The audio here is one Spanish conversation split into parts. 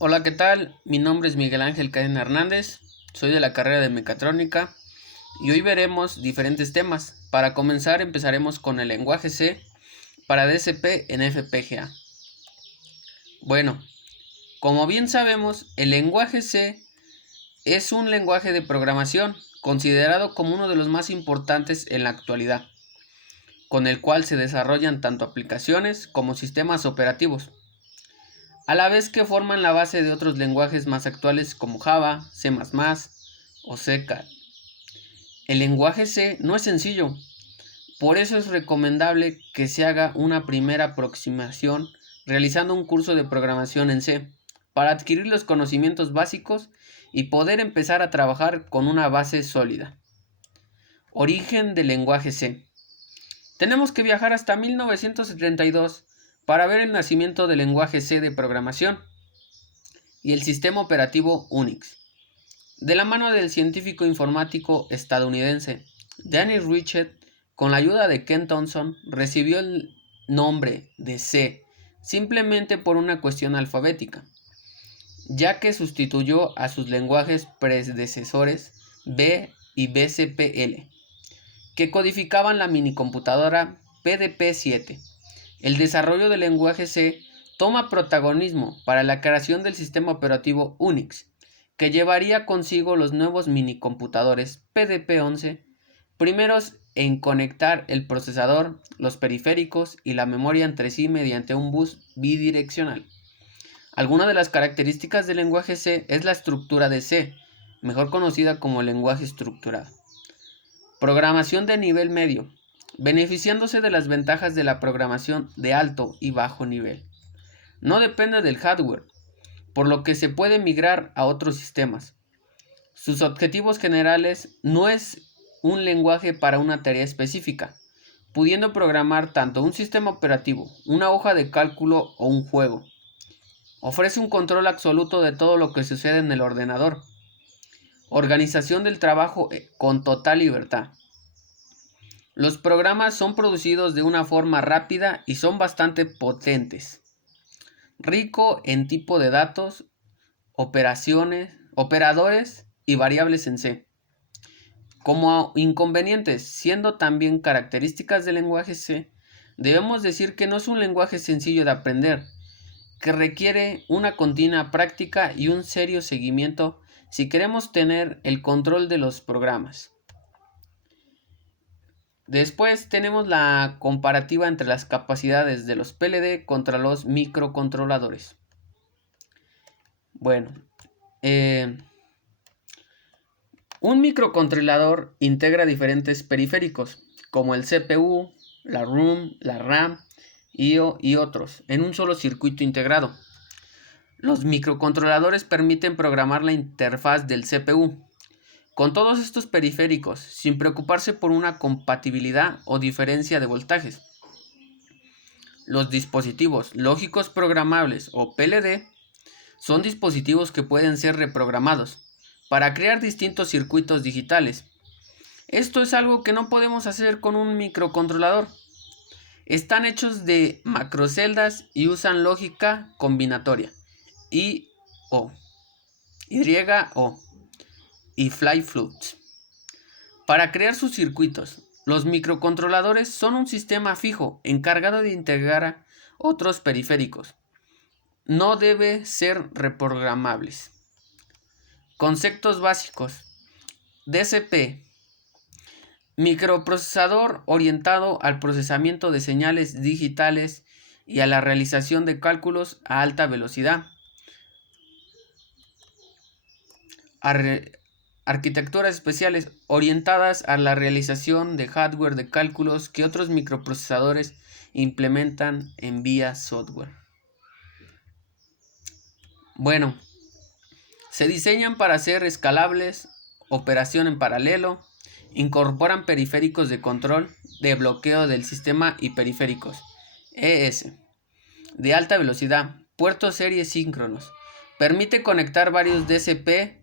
Hola, ¿qué tal? Mi nombre es Miguel Ángel Cadena Hernández, soy de la carrera de Mecatrónica y hoy veremos diferentes temas. Para comenzar empezaremos con el lenguaje C para DSP en FPGA. Bueno, como bien sabemos, el lenguaje C es un lenguaje de programación considerado como uno de los más importantes en la actualidad, con el cual se desarrollan tanto aplicaciones como sistemas operativos, a la vez que forman la base de otros lenguajes más actuales como Java, C++ o C#. El lenguaje C no es sencillo, por eso es recomendable que se haga una primera aproximación realizando un curso de programación en C para adquirir los conocimientos básicos y poder empezar a trabajar con una base sólida. Origen del lenguaje C. Tenemos que viajar hasta 1972 para ver el nacimiento del lenguaje C de programación y el sistema operativo Unix, de la mano del científico informático estadounidense Danny Richet. Con la ayuda de Ken Thompson, recibió el nombre de C simplemente por una cuestión alfabética, ya que sustituyó a sus lenguajes predecesores B y BCPL, que codificaban la minicomputadora PDP-7. El desarrollo del lenguaje C toma protagonismo para la creación del sistema operativo Unix, que llevaría consigo los nuevos minicomputadores PDP-11, primeros en conectar el procesador, los periféricos y la memoria entre sí mediante un bus bidireccional. Alguna de las características del lenguaje C es la estructura de C, mejor conocida como lenguaje estructurado. Programación de nivel medio, beneficiándose de las ventajas de la programación de alto y bajo nivel. No depende del hardware, por lo que se puede migrar a otros sistemas. Sus objetivos generales no es un lenguaje para una tarea específica, pudiendo programar tanto un sistema operativo, una hoja de cálculo o un juego. Ofrece un control absoluto de todo lo que sucede en el ordenador. Organización del trabajo con total libertad. Los programas son producidos de una forma rápida y son bastante potentes. Rico en tipo de datos, operaciones, operadores y variables en C. Como inconvenientes, siendo también características del lenguaje C, debemos decir que no es un lenguaje sencillo de aprender, que requiere una continua práctica y un serio seguimiento si queremos tener el control de los programas. Después tenemos la comparativa entre las capacidades de los PLD contra los microcontroladores. Bueno, un microcontrolador integra diferentes periféricos, como el CPU, la ROM, la RAM, IO y otros, en un solo circuito integrado. Los microcontroladores permiten programar la interfaz del CPU con todos estos periféricos, sin preocuparse por una compatibilidad o diferencia de voltajes. Los dispositivos lógicos programables o PLD son dispositivos que pueden ser reprogramados para crear distintos circuitos digitales. Esto es algo que no podemos hacer con un microcontrolador. Están hechos de macroceldas y usan lógica combinatoria I-O, Y-O y fly flutes para crear sus circuitos. Los microcontroladores son un sistema fijo encargado de integrar otros periféricos. No debe ser reprogramables. Conceptos básicos. DCP. Microprocesador orientado al procesamiento de señales digitales y a la realización de cálculos a alta velocidad. Arquitecturas especiales orientadas a la realización de hardware de cálculos que otros microprocesadores implementan en vía software. Bueno, se diseñan para ser escalables, operación en paralelo, incorporan periféricos de control de bloqueo del sistema y periféricos ES de alta velocidad, puertos series síncronos. Permite conectar varios DCP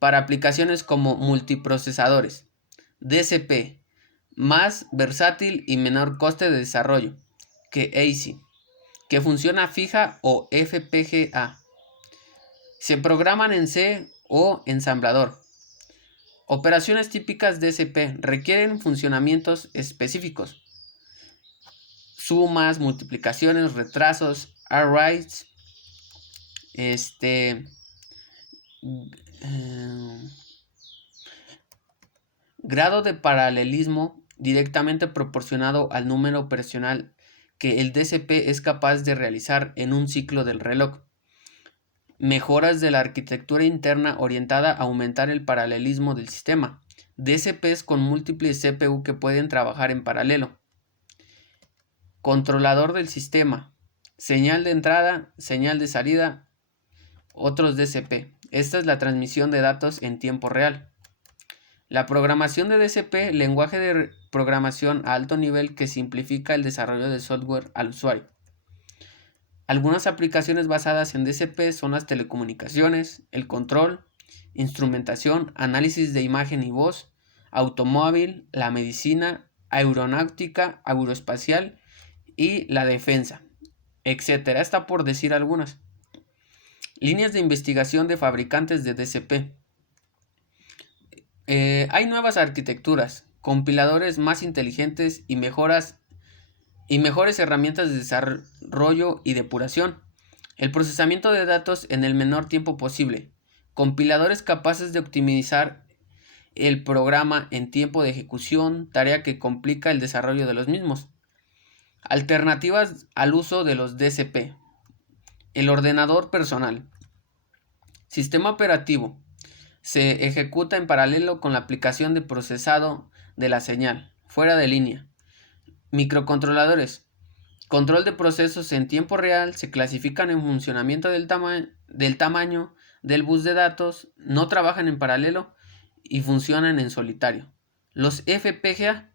para aplicaciones como multiprocesadores. DCP, más versátil y menor coste de desarrollo que ASIC, que funciona fija o FPGA. Se programan en C o ensamblador. Operaciones típicas DSP requieren funcionamientos específicos. Sumas, multiplicaciones, retrasos, arrays, grado de paralelismo directamente proporcionado al número operacional que el DSP es capaz de realizar en un ciclo del reloj. Mejoras de la arquitectura interna orientada a aumentar el paralelismo del sistema. DSPs con múltiples CPU que pueden trabajar en paralelo. Controlador del sistema. Señal de entrada, señal de salida, otros DSP. Esta es la transmisión de datos en tiempo real. La programación de DSP, lenguaje de programación a alto nivel que simplifica el desarrollo de software al usuario. Algunas aplicaciones basadas en DSP son las telecomunicaciones, el control, instrumentación, análisis de imagen y voz, automóvil, la medicina, aeronáutica, aeroespacial y la defensa, etc. Está por decir algunas. Líneas de investigación de fabricantes de DSP. Hay nuevas arquitecturas, compiladores más inteligentes y mejores herramientas de desarrollo y depuración. El procesamiento de datos en el menor tiempo posible. Compiladores capaces de optimizar el programa en tiempo de ejecución, tarea que complica el desarrollo de los mismos. Alternativas al uso de los DSP. El ordenador personal. Sistema operativo. Se ejecuta en paralelo con la aplicación de procesado de la señal, fuera de línea. Microcontroladores. Control de procesos en tiempo real, se clasifican en funcionamiento del tamaño del bus de datos, no trabajan en paralelo y funcionan en solitario. Los FPGA.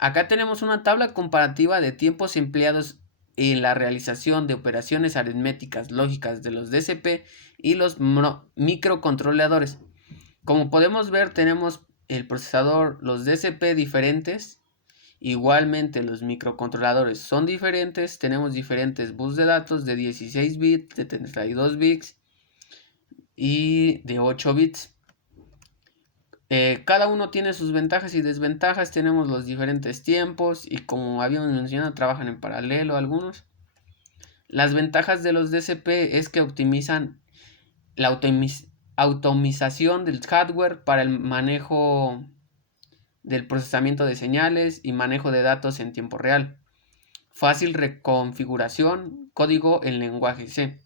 Acá tenemos una tabla comparativa de tiempos empleados en la realización de operaciones aritméticas lógicas de los DSP y los microcontroladores. Como podemos ver, tenemos el procesador, los DSP diferentes. Igualmente los microcontroladores son diferentes, tenemos diferentes bus de datos de 16 bits, de 32 bits y de 8 bits. Cada uno tiene sus ventajas y desventajas, tenemos los diferentes tiempos y como habíamos mencionado trabajan en paralelo algunos. Las ventajas de los DSP es que optimizan la automatización del hardware para el manejo del procesamiento de señales y manejo de datos en tiempo real. Fácil reconfiguración, código en lenguaje C.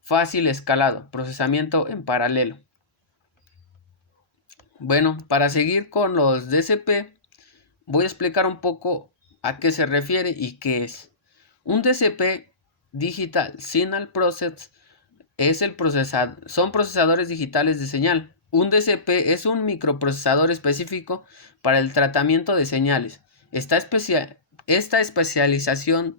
Fácil escalado, procesamiento en paralelo. Bueno, para seguir con los DSP, voy a explicar un poco a qué se refiere y qué es. Un DSP, Digital Signal Process, son procesadores digitales de señal. Un DSP es un microprocesador específico para el tratamiento de señales. Esta especialización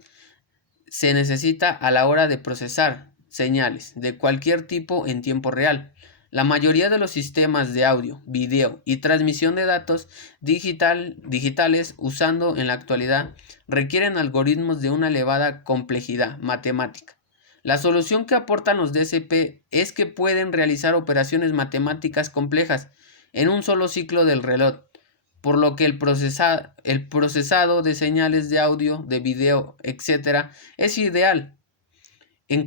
se necesita a la hora de procesar señales de cualquier tipo en tiempo real. La mayoría de los sistemas de audio, video y transmisión de datos digitales usando en la actualidad requieren algoritmos de una elevada complejidad matemática. La solución que aportan los DSP es que pueden realizar operaciones matemáticas complejas en un solo ciclo del reloj, por lo que el procesado de señales de audio, de video, etc. es ideal en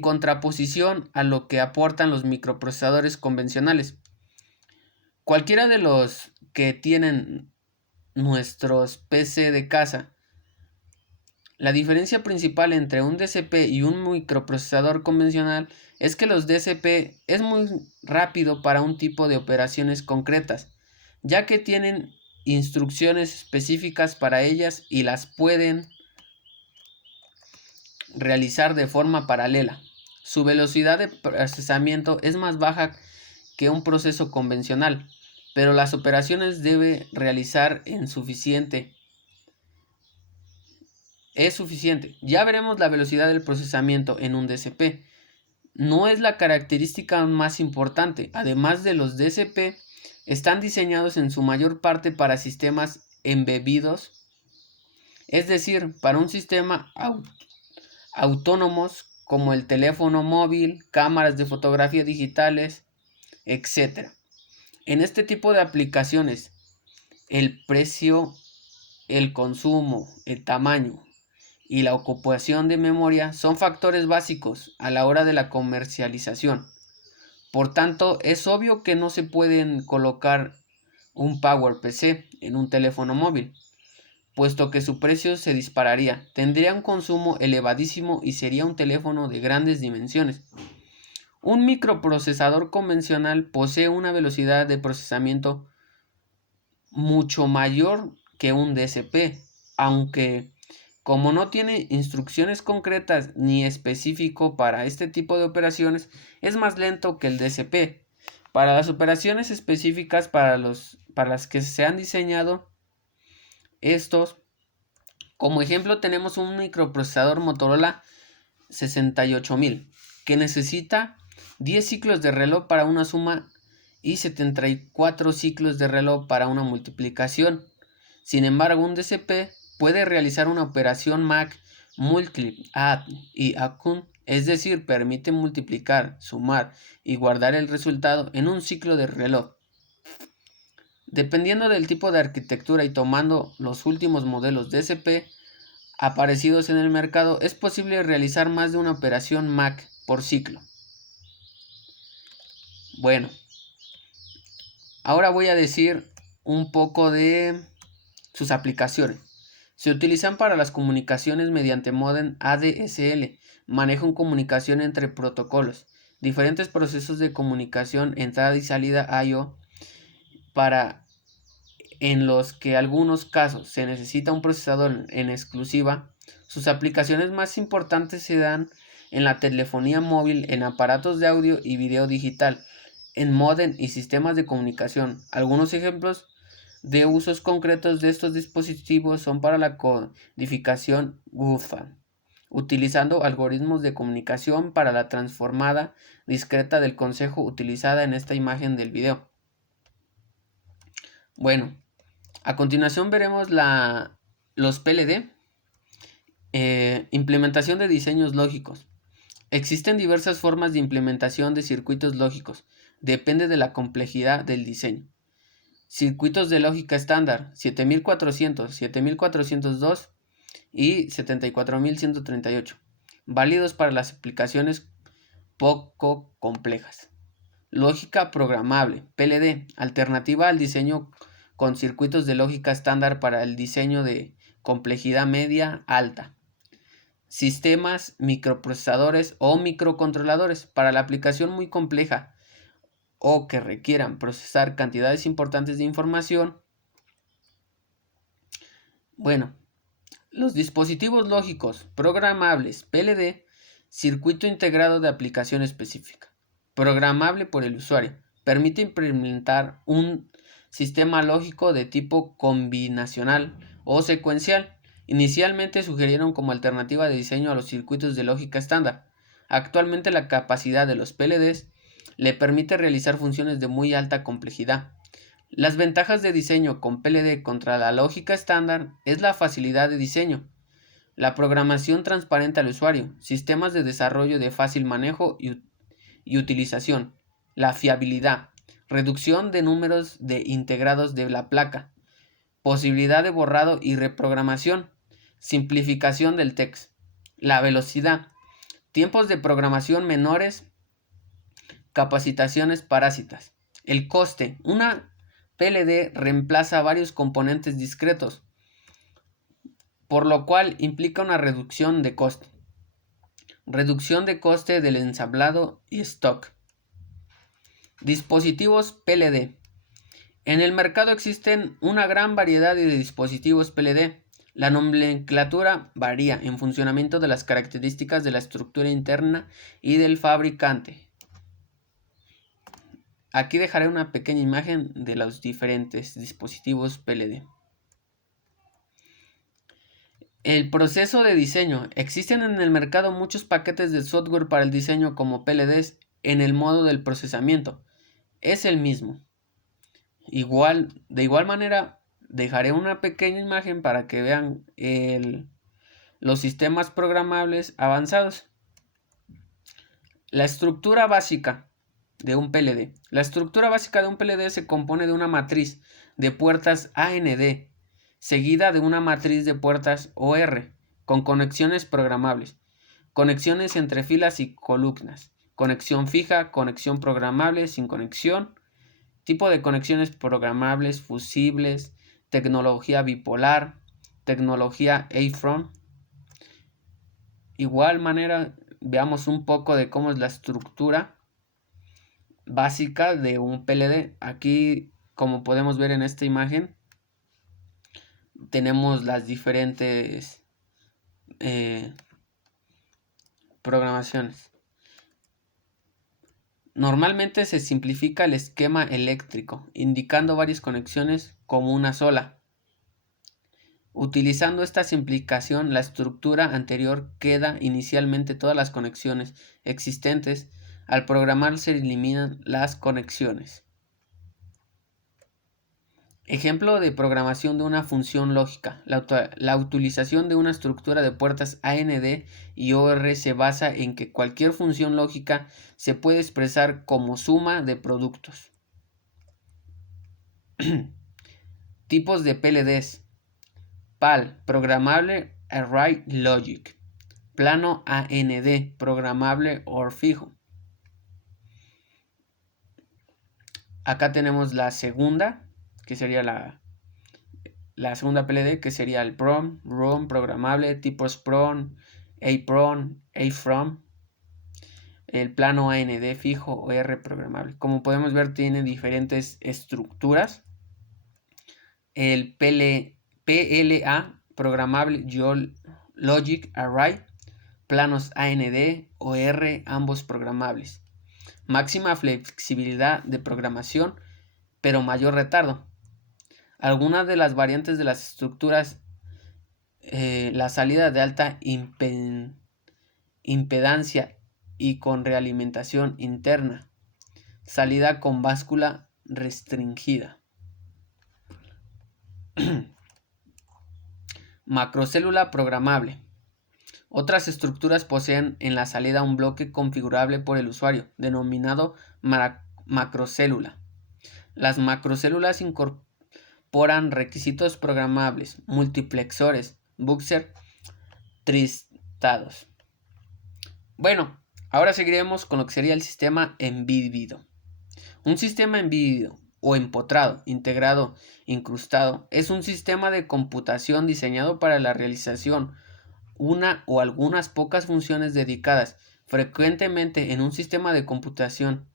contraposición a lo que aportan los microprocesadores convencionales. Cualquiera de los que tienen nuestros PC de casa. La diferencia principal entre un DSP y un microprocesador convencional es que los DSP es muy rápido para un tipo de operaciones concretas, ya que tienen instrucciones específicas para ellas y las pueden realizar de forma paralela. Su velocidad de procesamiento es más baja que un proceso convencional, pero las operaciones debe realizar es suficiente. Ya veremos la velocidad del procesamiento en un DSP. No es la característica más importante. Además de los DSP, están diseñados en su mayor parte para sistemas embebidos, es decir, para un sistema autónomos como el teléfono móvil, cámaras de fotografía digitales, etc. En este tipo de aplicaciones, el precio, el consumo, el tamaño y la ocupación de memoria son factores básicos a la hora de la comercialización. Por tanto, es obvio que no se pueden colocar un PowerPC en un teléfono móvil, puesto que su precio se dispararía, tendría un consumo elevadísimo y sería un teléfono de grandes dimensiones. Un microprocesador convencional posee una velocidad de procesamiento mucho mayor que un DSP, aunque como no tiene instrucciones concretas ni específico para este tipo de operaciones, es más lento que el DSP. Para las operaciones específicas para las que se han diseñado estos, como ejemplo tenemos un microprocesador Motorola 68000 que necesita 10 ciclos de reloj para una suma y 74 ciclos de reloj para una multiplicación. Sin embargo, un DSP puede realizar una operación MAC multiply, add y account, es decir, permite multiplicar, sumar y guardar el resultado en un ciclo de reloj. Dependiendo del tipo de arquitectura y tomando los últimos modelos DSP aparecidos en el mercado, es posible realizar más de una operación MAC por ciclo. Bueno, ahora voy a decir un poco de sus aplicaciones. Se utilizan para las comunicaciones mediante módem ADSL, manejo en comunicación entre protocolos, diferentes procesos de comunicación, entrada y salida I/O, en los que algunos casos se necesita un procesador en exclusiva. Sus aplicaciones más importantes se dan en la telefonía móvil, en aparatos de audio y video digital, en módem y sistemas de comunicación. Algunos ejemplos de usos concretos de estos dispositivos son para la codificación GUFA, utilizando algoritmos de comunicación para la transformada discreta del consejo utilizada en esta imagen del video. Bueno, a continuación veremos los PLD, implementación de diseños lógicos. Existen diversas formas de implementación de circuitos lógicos, depende de la complejidad del diseño. Circuitos de lógica estándar 7400, 7402 y 74138, válidos para las aplicaciones poco complejas. Lógica programable, PLD, alternativa al diseño con circuitos de lógica estándar para el diseño de complejidad media alta. Sistemas, microprocesadores o microcontroladores para la aplicación muy compleja o que requieran procesar cantidades importantes de información. Bueno, los dispositivos lógicos programables PLD, circuito integrado de aplicación específica, programable por el usuario, permite implementar un sistema lógico de tipo combinacional o secuencial. Inicialmente sugirieron como alternativa de diseño a los circuitos de lógica estándar. Actualmente la capacidad de los PLDs le permite realizar funciones de muy alta complejidad. Las ventajas de diseño con PLD contra la lógica estándar es la facilidad de diseño, la programación transparente al usuario, sistemas de desarrollo de fácil manejo y utilización, la fiabilidad, reducción de números de integrados de la placa, posibilidad de borrado y reprogramación, simplificación del texto, la velocidad, tiempos de programación menores, capacitaciones parásitas, el coste. Una PLD reemplaza varios componentes discretos, por lo cual implica una reducción de coste. Reducción de coste del ensamblado y stock. Dispositivos PLD. En el mercado existen una gran variedad de dispositivos PLD. La nomenclatura varía en funcionamiento de las características de la estructura interna y del fabricante. Aquí dejaré una pequeña imagen de los diferentes dispositivos PLD. El proceso de diseño. Existen en el mercado muchos paquetes de software para el diseño como PLDs en el modo del procesamiento. Es el mismo. De igual manera, dejaré una pequeña imagen para que vean los sistemas programables avanzados. La estructura básica de un PLD. La estructura básica de un PLD se compone de una matriz de puertas AND, seguida de una matriz de puertas OR, con conexiones programables, conexiones entre filas y columnas, conexión fija, conexión programable, sin conexión, tipo de conexiones programables, fusibles, tecnología bipolar, tecnología AFROM. Igual manera, veamos un poco de cómo es la estructura básica de un PLD. Aquí, como podemos ver en esta imagen, tenemos las diferentes programaciones. Normalmente se simplifica el esquema eléctrico, indicando varias conexiones como una sola. Utilizando esta simplificación, la estructura anterior queda inicialmente todas las conexiones existentes. Al programar se eliminan las conexiones. Ejemplo de programación de una función lógica. La utilización de una estructura de puertas AND y OR se basa en que cualquier función lógica se puede expresar como suma de productos. Tipos de PLDs. PAL, Programable Array Logic. Plano AND, programable o fijo. Acá tenemos la segunda, que sería la segunda PLD, que sería el PROM, ROM, programable, tipos PROM, APROM, AFROM, el plano AND fijo o R programable. Como podemos ver, tiene diferentes estructuras. El PLA, programable Logic Array, planos AND o R, ambos programables. Máxima flexibilidad de programación, pero mayor retardo. Algunas de las variantes de las estructuras, la salida de alta impedancia y con realimentación interna, salida con báscula restringida. Macrocélula programable. Otras estructuras poseen en la salida un bloque configurable por el usuario, denominado macrocélula. Las macrocélulas incorporan requisitos programables, multiplexores, buffer, tristados. Bueno, ahora seguiremos con lo que sería el sistema embídido. Un sistema embídido o empotrado, integrado, incrustado, es un sistema de computación diseñado para la realización una o algunas pocas funciones dedicadas, frecuentemente en un sistema de computación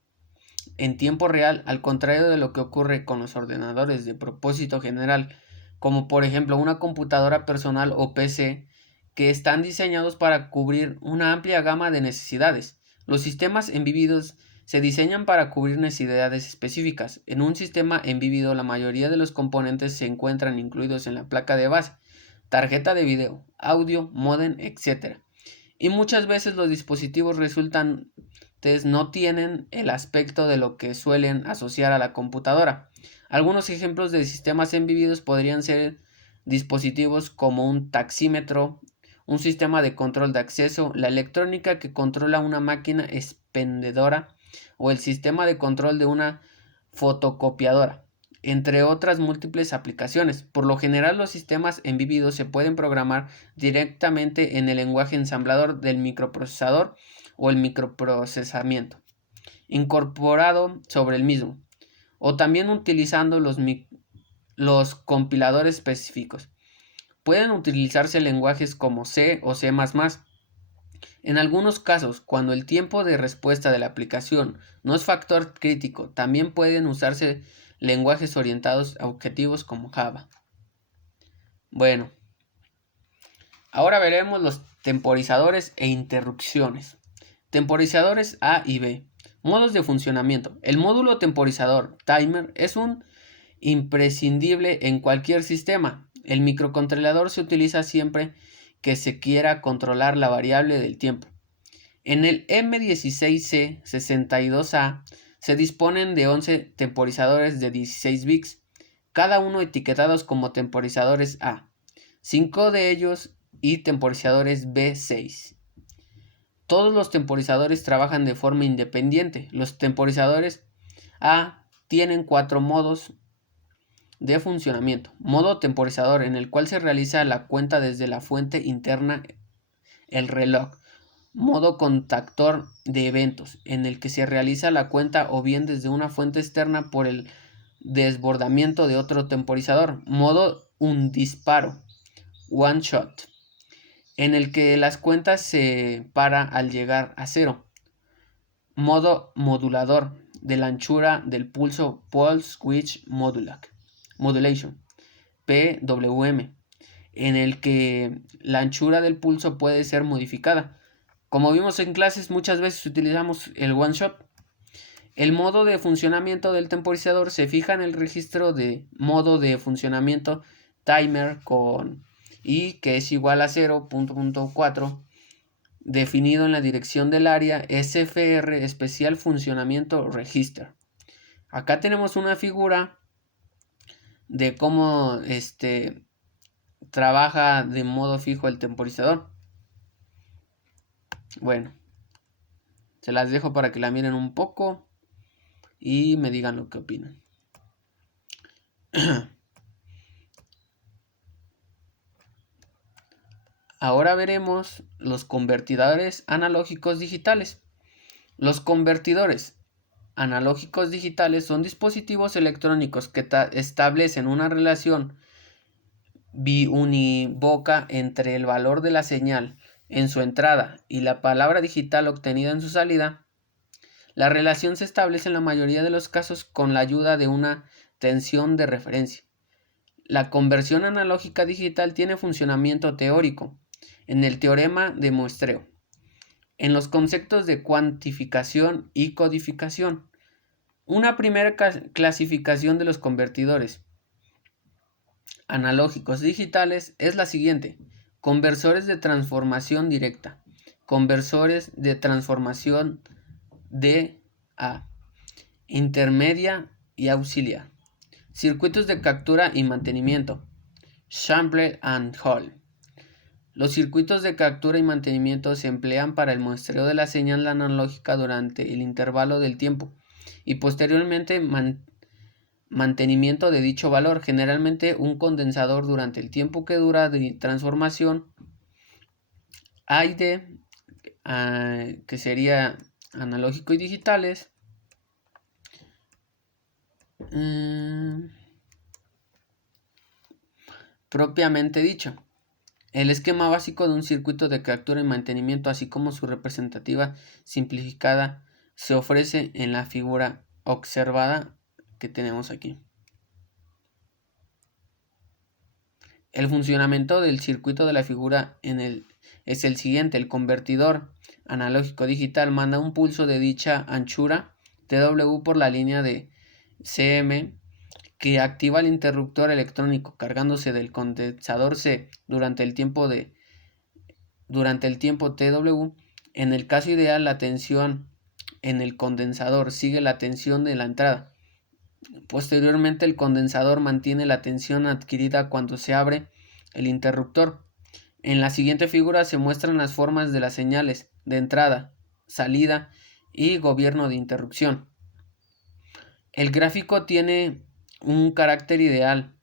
en tiempo real, al contrario de lo que ocurre con los ordenadores de propósito general, como por ejemplo una computadora personal o PC, que están diseñados para cubrir una amplia gama de necesidades. Los sistemas embídidos se diseñan para cubrir necesidades específicas. En un sistema embídido, la mayoría de los componentes se encuentran incluidos en la placa de base, tarjeta de video, audio, módem, etc. Y muchas veces los dispositivos resultantes no tienen el aspecto de lo que suelen asociar a la computadora. Algunos ejemplos de sistemas embídidos podrían ser dispositivos como un taxímetro, un sistema de control de acceso, la electrónica que controla una máquina expendedora o el sistema de control de una fotocopiadora, entre otras múltiples aplicaciones. Por lo general, los sistemas embídidos se pueden programar directamente en el lenguaje ensamblador del microprocesador o el microprocesamiento incorporado sobre el mismo, o también utilizando los compiladores específicos. Pueden utilizarse lenguajes como C o C++. En algunos casos, cuando el tiempo de respuesta de la aplicación no es factor crítico, también pueden usarse lenguajes orientados a objetivos como Java. Bueno, ahora veremos los temporizadores e interrupciones. Temporizadores A y B. Modos de funcionamiento. El módulo temporizador timer es un imprescindible en cualquier sistema. El microcontrolador se utiliza siempre que se quiera controlar la variable del tiempo. En el M16C62A se disponen de 11 temporizadores de 16 bits, cada uno etiquetados como temporizadores A, 5 de ellos y temporizadores B6. Todos los temporizadores trabajan de forma independiente. Los temporizadores A tienen 4 modos de funcionamiento. Modo temporizador, en el cual se realiza la cuenta desde la fuente interna, el reloj. Modo contactor de eventos, en el que se realiza la cuenta o bien desde una fuente externa por el desbordamiento de otro temporizador. Modo un disparo, one shot, en el que las cuentas se para al llegar a cero. Modo modulador, de la anchura del pulso, Pulse Width Modulation, PWM, en el que la anchura del pulso puede ser modificada. Como vimos en clases, muchas veces utilizamos el one shot. El modo de funcionamiento del temporizador se fija en el registro de modo de funcionamiento timer con i, que es igual a 0.4, definido en la dirección del área SFR especial funcionamiento register. Acá tenemos una figura de cómo trabaja de modo fijo el temporizador. Bueno, se las dejo para que la miren un poco y me digan lo que opinan. Ahora veremos los convertidores analógicos digitales. Los convertidores analógicos digitales son dispositivos electrónicos que establecen una relación biunívoca entre el valor de la señal en su entrada y la palabra digital obtenida en su salida. La relación se establece en la mayoría de los casos con la ayuda de una tensión de referencia. La conversión analógica digital tiene funcionamiento teórico en el teorema de muestreo, en los conceptos de cuantificación y codificación. Una primera clasificación de los convertidores analógicos digitales es la siguiente: conversores de transformación directa, conversores de transformación DA, intermedia y auxiliar, circuitos de captura y mantenimiento, sample and hold. Los circuitos de captura y mantenimiento se emplean para el muestreo de la señal analógica durante el intervalo del tiempo y posteriormente mantenimiento de dicho valor, generalmente un condensador durante el tiempo que dura de transformación. Hay que sería analógico y digitales. Propiamente dicho, el esquema básico de un circuito de captura y mantenimiento, así como su representativa simplificada, se ofrece en la figura observada que tenemos aquí. El funcionamiento del circuito de la figura es el siguiente: el convertidor analógico digital manda un pulso de dicha anchura TW por la línea de CM que activa el interruptor electrónico cargándose del condensador C durante el tiempo TW. En el caso ideal, la tensión en el condensador sigue la tensión de la entrada. Posteriormente, el condensador mantiene la tensión adquirida cuando se abre el interruptor. En la siguiente figura se muestran las formas de las señales de entrada, salida y gobierno de interrupción. El gráfico tiene un carácter ideal,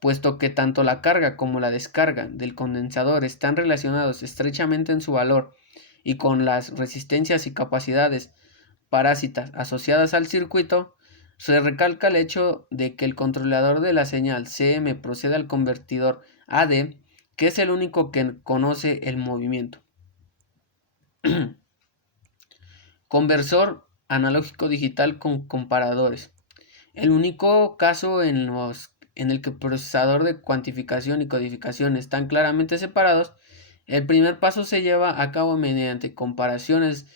puesto que tanto la carga como la descarga del condensador están relacionados estrechamente en su valor y con las resistencias y capacidades parásitas asociadas al circuito. Se recalca el hecho de que el controlador de la señal CM procede al convertidor AD, que es el único que conoce el movimiento. Conversor analógico digital con comparadores. El único caso en el que el procesador de cuantificación y codificación están claramente separados. El primer paso se lleva a cabo mediante comparaciones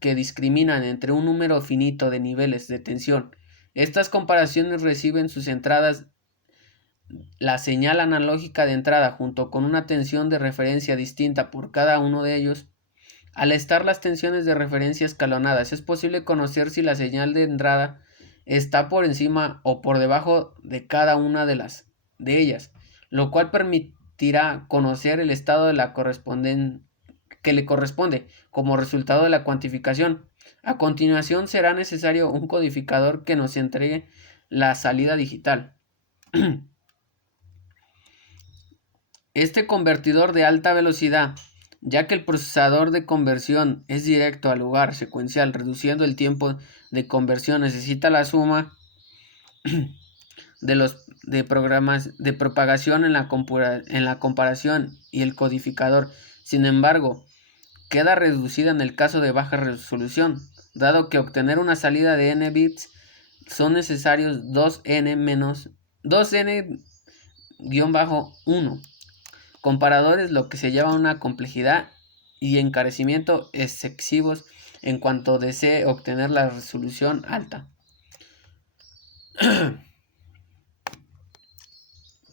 que discriminan entre un número finito de niveles de tensión. Estas comparaciones reciben sus entradas la señal analógica de entrada junto con una tensión de referencia distinta por cada uno de ellos. Al estar las tensiones de referencia escalonadas, es posible conocer si la señal de entrada está por encima o por debajo de cada una de ellas, lo cual permitirá conocer el estado de la que le corresponde como resultado de la cuantificación. A continuación será necesario un codificador que nos entregue la salida digital. Este convertidor de alta velocidad, ya que el procesador de conversión es directo al lugar secuencial, reduciendo el tiempo de conversión, necesita la suma de programas de propagación en la comparación y el codificador. Sin embargo, queda reducida en el caso de baja resolución, dado que obtener una salida de n bits son necesarios 2n-1 comparadores, lo que se llama una complejidad y encarecimiento excesivos en cuanto desee obtener la resolución alta.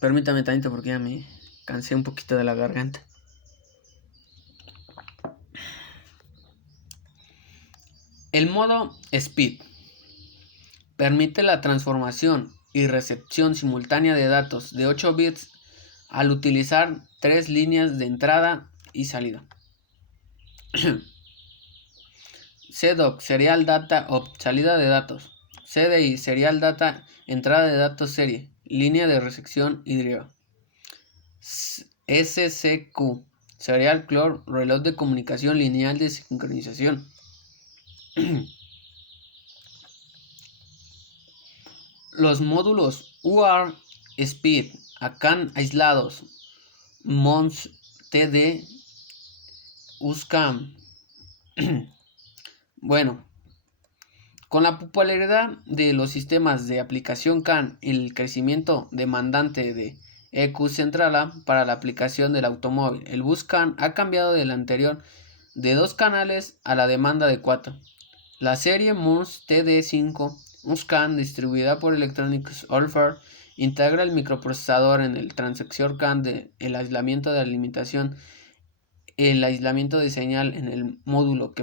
Permítame tantito porque ya me cansé un poquito de la garganta. El modo Speed permite la transformación y recepción simultánea de datos de 8 bits al utilizar 3 líneas de entrada y salida. CDOC, Serial Data salida de datos. CDI, Serial Data, entrada de datos serie, línea de recepción Y. SCQ, Serial Clock, reloj de comunicación lineal de sincronización. Los módulos UART Speed, ACAN aislados, MONS TD, USCAM. Bueno, con la popularidad de los sistemas de aplicación CAN y el crecimiento demandante de EQ Centrala para la aplicación del automóvil, el bus CAN ha cambiado del anterior de 2 canales a la demanda de 4. La serie MOS TD5 USCAN, distribuida por Electronics Allfair, integra el microprocesador en el transector CAN de el aislamiento de alimentación, el aislamiento de señal en el módulo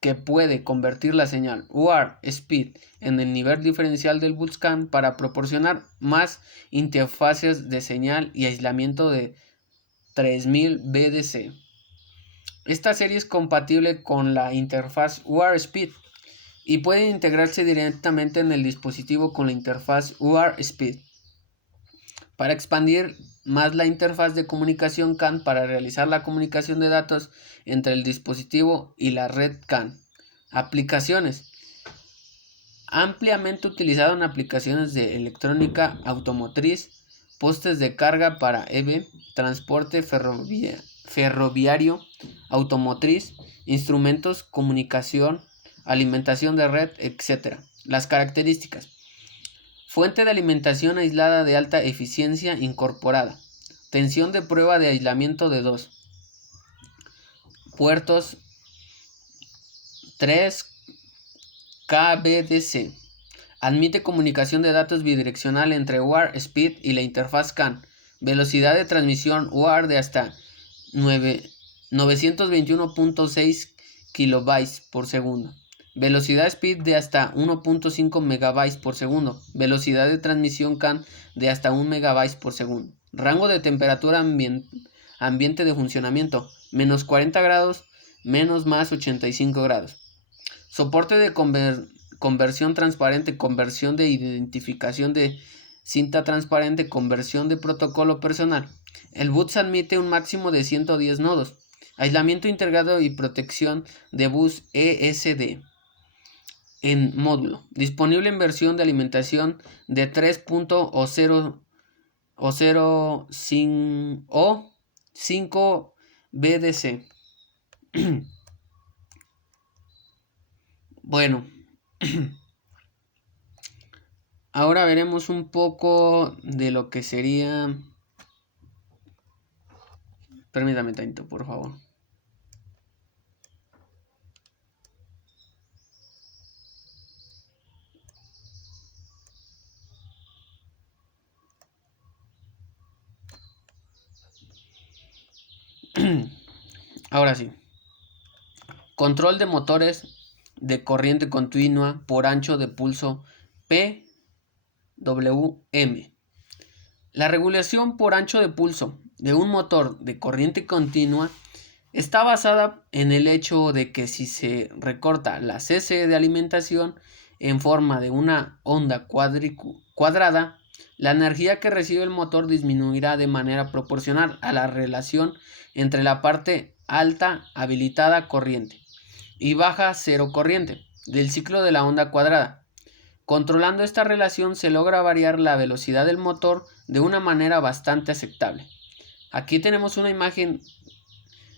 que puede convertir la señal UART Speed en el nivel diferencial del BusCAN para proporcionar más interfaces de señal y aislamiento de 3000 BDC. Esta serie es compatible con la interfaz UART Speed y puede integrarse directamente en el dispositivo con la interfaz UART Speed. Para expandir más la interfaz de comunicación CAN para realizar la comunicación de datos entre el dispositivo y la red CAN. Aplicaciones. Ampliamente utilizado en aplicaciones de electrónica automotriz, postes de carga para EV, transporte ferroviario, automotriz, instrumentos, comunicación, alimentación de red, etc. Las características. Fuente de alimentación aislada de alta eficiencia incorporada. Tensión de prueba de aislamiento de 2. Puertos 3 kbdc. Admite comunicación de datos bidireccional entre UART Speed y la interfaz CAN. Velocidad de transmisión UART de hasta 921.6 kilobytes por segundo. Velocidad Speed de hasta 1.5 megabytes por segundo. Velocidad de transmisión CAN de hasta 1 megabytes por segundo. Rango de temperatura ambiente de funcionamiento: menos 40 grados, menos más 85 grados. Soporte de conversión transparente, conversión de identificación de cinta transparente, conversión de protocolo personal. El bus admite un máximo de 110 nodos. Aislamiento integrado y protección de bus ESD. En módulo. Disponible en versión de alimentación de 5 BDC. Bueno, ahora veremos un poco de lo que sería... Permítame tantito, por favor. Ahora sí. Control de motores de corriente continua por ancho de pulso PWM. La regulación por ancho de pulso de un motor de corriente continua está basada en el hecho de que si se recorta la cc de alimentación en forma de una onda cuadrada, la energía que recibe el motor disminuirá de manera proporcional a la relación entre la parte alta habilitada corriente y baja cero corriente del ciclo de la onda cuadrada. Controlando esta relación se logra variar la velocidad del motor de una manera bastante aceptable. Aquí tenemos una imagen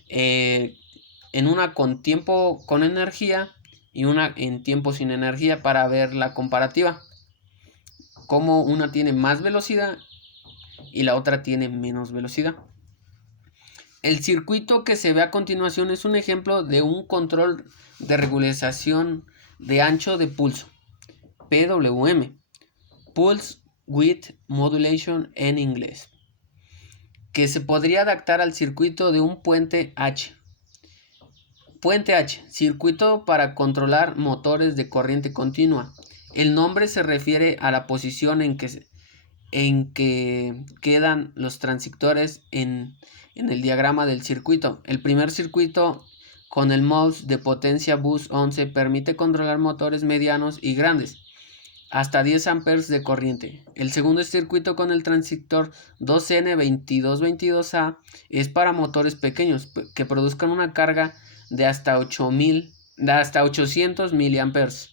en una con tiempo con energía y una en tiempo sin energía para ver la comparativa. Cómo una tiene más velocidad y la otra tiene menos velocidad. El circuito que se ve a continuación es un ejemplo de un control de regularización de ancho de pulso, PWM, Pulse Width Modulation en inglés, que se podría adaptar al circuito de un puente H. Puente H, circuito para controlar motores de corriente continua. El nombre se refiere a la posición en que quedan los transistores en el diagrama del circuito. El primer circuito con el mouse de potencia bus 11 permite controlar motores medianos y grandes hasta 10 amperes de corriente. El segundo circuito con el transistor 2N2222A es para motores pequeños que produzcan una carga de hasta 800 miliamperes.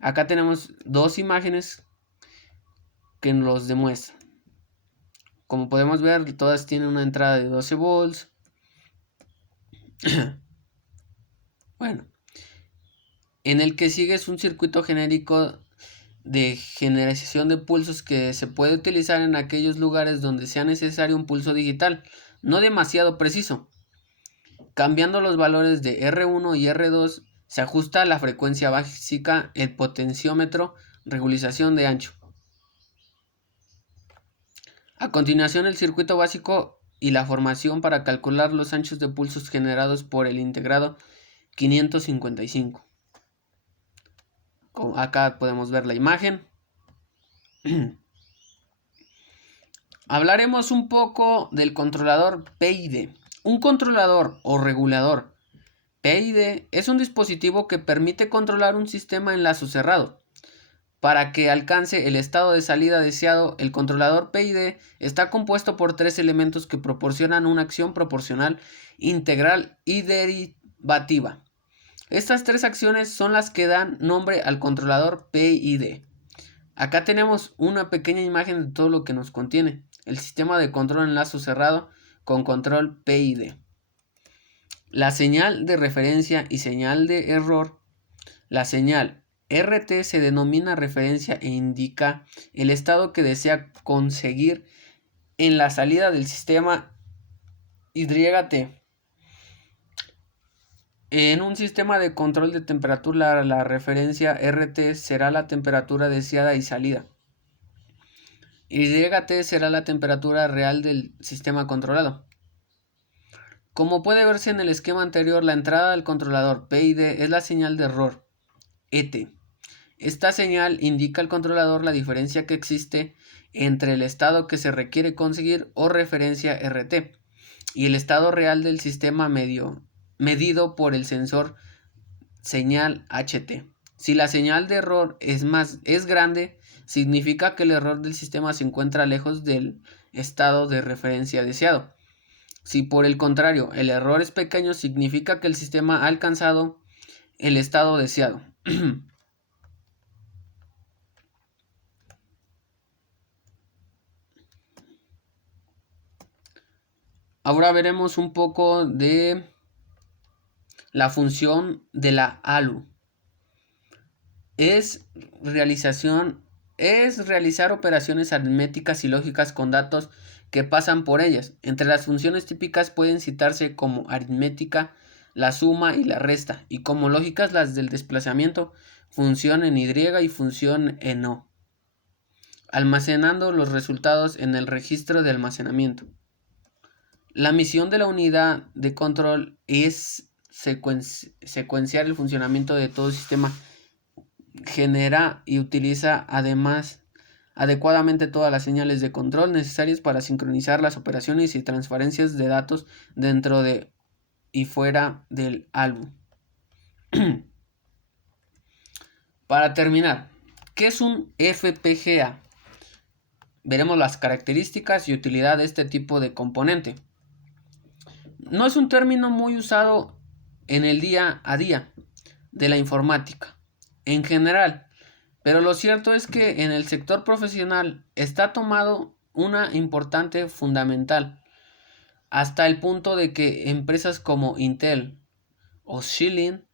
Acá tenemos dos imágenes que nos los demuestran. Como podemos ver, todas tienen una entrada de 12 volts. Bueno, en el que sigue es un circuito genérico de generación de pulsos que se puede utilizar en aquellos lugares donde sea necesario un pulso digital, no demasiado preciso. Cambiando los valores de R1 y R2 se ajusta a la frecuencia básica, el potenciómetro, regularización de ancho. A continuación, el circuito básico y la formación para calcular los anchos de pulsos generados por el integrado 555. Acá podemos ver la imagen. Hablaremos un poco del controlador PID. Un controlador o regulador PID es un dispositivo que permite controlar un sistema en lazo cerrado. Para que alcance el estado de salida deseado, el controlador PID está compuesto por tres elementos que proporcionan una acción proporcional, integral y derivativa. Estas tres acciones son las que dan nombre al controlador PID. Acá tenemos una pequeña imagen de todo lo que nos contiene. El sistema de control en lazo cerrado con control PID. La señal de referencia y señal de error. La señal RT se denomina referencia e indica el estado que desea conseguir en la salida del sistema YT. En un sistema de control de temperatura, la referencia RT será la temperatura deseada y salida. YT será la temperatura real del sistema controlado. Como puede verse en el esquema anterior, la entrada del controlador PID es la señal de error, ET. Esta señal indica al controlador la diferencia que existe entre el estado que se requiere conseguir o referencia RT y el estado real del sistema medido por el sensor señal HT. Si la señal de error es grande, significa que el error del sistema se encuentra lejos del estado de referencia deseado. Si por el contrario el error es pequeño, significa que el sistema ha alcanzado el estado deseado. Ahora veremos un poco de la función de la ALU. Es realizar operaciones aritméticas y lógicas con datos que pasan por ellas. Entre las funciones típicas pueden citarse como aritmética, la suma y la resta, y como lógicas las del desplazamiento, función en Y y función en O, almacenando los resultados en el registro de almacenamiento. La misión de la unidad de control es secuenciar el funcionamiento de todo sistema. Genera y utiliza además adecuadamente todas las señales de control necesarias para sincronizar las operaciones y transferencias de datos dentro de y fuera del álbum. Para terminar, ¿qué es un FPGA? Veremos las características y utilidad de este tipo de componente. No es un término muy usado en el día a día de la informática en general, pero lo cierto es que en el sector profesional está tomado una importante fundamental, hasta el punto de que empresas como Intel o Schilling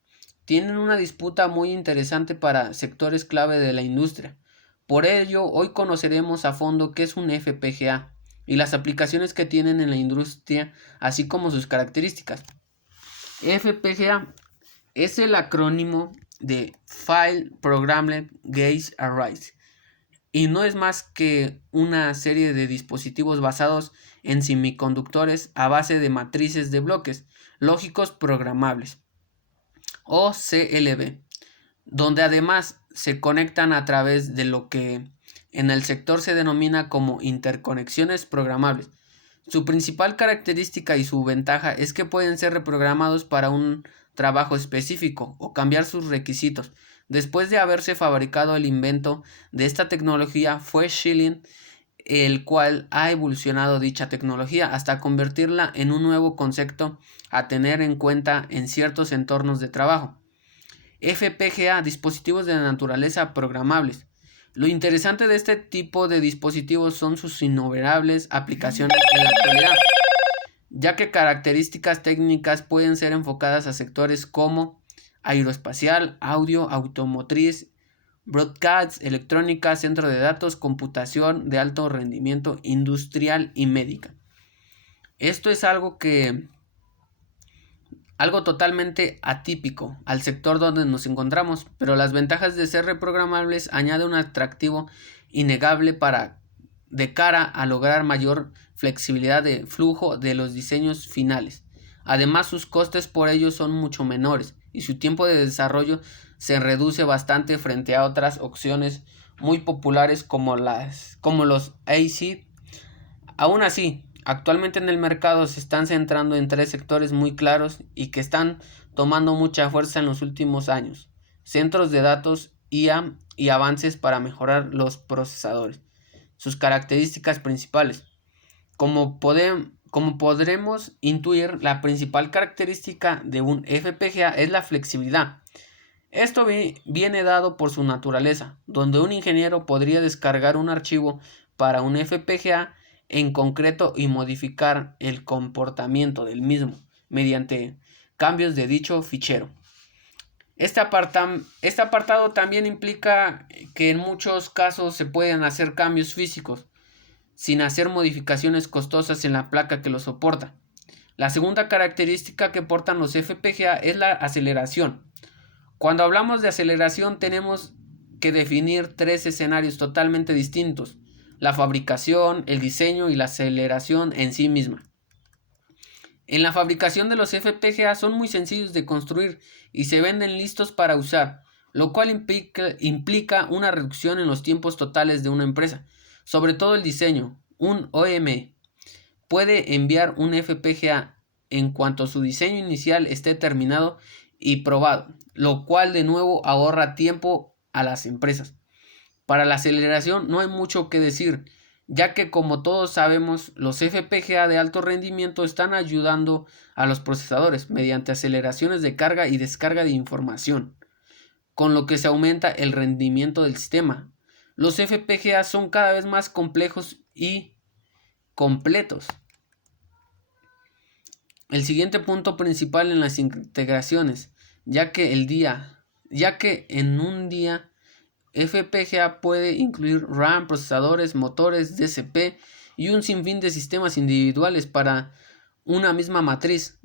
tienen una disputa muy interesante para sectores clave de la industria. Por ello, hoy conoceremos a fondo qué es un FPGA y las aplicaciones que tienen en la industria, así como sus características. FPGA es el acrónimo de File Programmed Gate Array y no es más que una serie de dispositivos basados en semiconductores a base de matrices de bloques lógicos programables o CLB, donde además se conectan a través de lo que en el sector se denomina como interconexiones programables. Su principal característica y su ventaja es que pueden ser reprogramados para un trabajo específico o cambiar sus requisitos. Después de haberse fabricado el invento de esta tecnología fue Schilling, el cual ha evolucionado dicha tecnología hasta convertirla en un nuevo concepto a tener en cuenta en ciertos entornos de trabajo. FPGA, dispositivos de naturaleza programables. Lo interesante de este tipo de dispositivos son sus innumerables aplicaciones en la actualidad, ya que características técnicas pueden ser enfocadas a sectores como aeroespacial, audio, automotriz, broadcast, electrónica, centro de datos, computación de alto rendimiento, industrial y médica. Esto es algo totalmente atípico al sector donde nos encontramos, pero las ventajas de ser reprogramables añaden un atractivo innegable de cara a lograr mayor flexibilidad de flujo de los diseños finales. Además, sus costes por ello son mucho menores y su tiempo de desarrollo se reduce bastante frente a otras opciones muy populares como los ASIC. Aún así, actualmente en el mercado se están centrando en tres sectores muy claros y que están tomando mucha fuerza en los últimos años: centros de datos, IA y avances para mejorar los procesadores. Sus características principales. Como podremos intuir, la principal característica de un FPGA es la flexibilidad. Esto viene dado por su naturaleza, donde un ingeniero podría descargar un archivo para un FPGA en concreto y modificar el comportamiento del mismo mediante cambios de dicho fichero. Este apartado también implica que en muchos casos se pueden hacer cambios físicos sin hacer modificaciones costosas en la placa que lo soporta. La segunda característica que portan los FPGA es la aceleración. Cuando hablamos de aceleración tenemos que definir tres escenarios totalmente distintos: la fabricación, el diseño y la aceleración en sí misma. En la fabricación de los FPGA son muy sencillos de construir y se venden listos para usar, lo cual implica una reducción en los tiempos totales de una empresa, sobre todo el diseño. Un OEM puede enviar un FPGA en cuanto su diseño inicial esté terminado y probado, lo cual de nuevo ahorra tiempo a las empresas. Para la aceleración no hay mucho que decir, ya que como todos sabemos, los FPGA de alto rendimiento están ayudando a los procesadores mediante aceleraciones de carga y descarga de información, con lo que se aumenta el rendimiento del sistema. Los FPGA son cada vez más complejos y completos. El siguiente punto principal en las integraciones, ya que en un día FPGA puede incluir RAM, procesadores, motores, DSP y un sinfín de sistemas individuales para una misma matriz.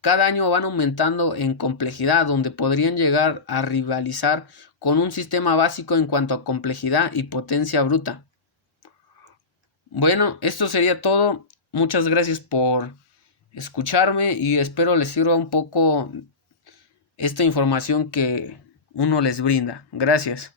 Cada año van aumentando en complejidad, donde podrían llegar a rivalizar con un sistema básico en cuanto a complejidad y potencia bruta. Bueno, esto sería todo. Muchas gracias por escucharme y espero les sirva un poco esta información que uno les brinda. Gracias.